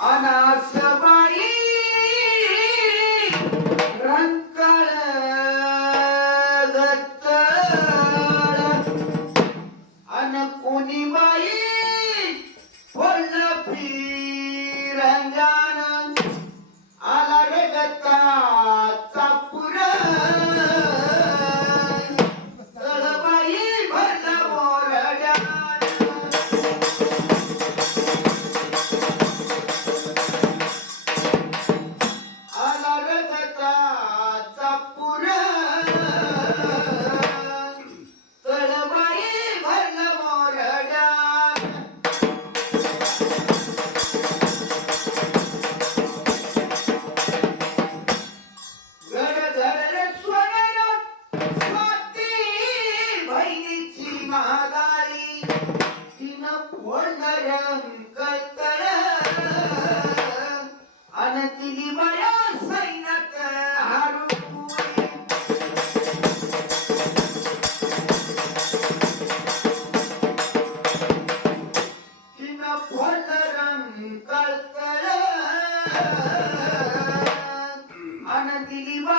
अनासबाई रंकाळ गत्तळ अन कोणी बाई फुल Ana dili ba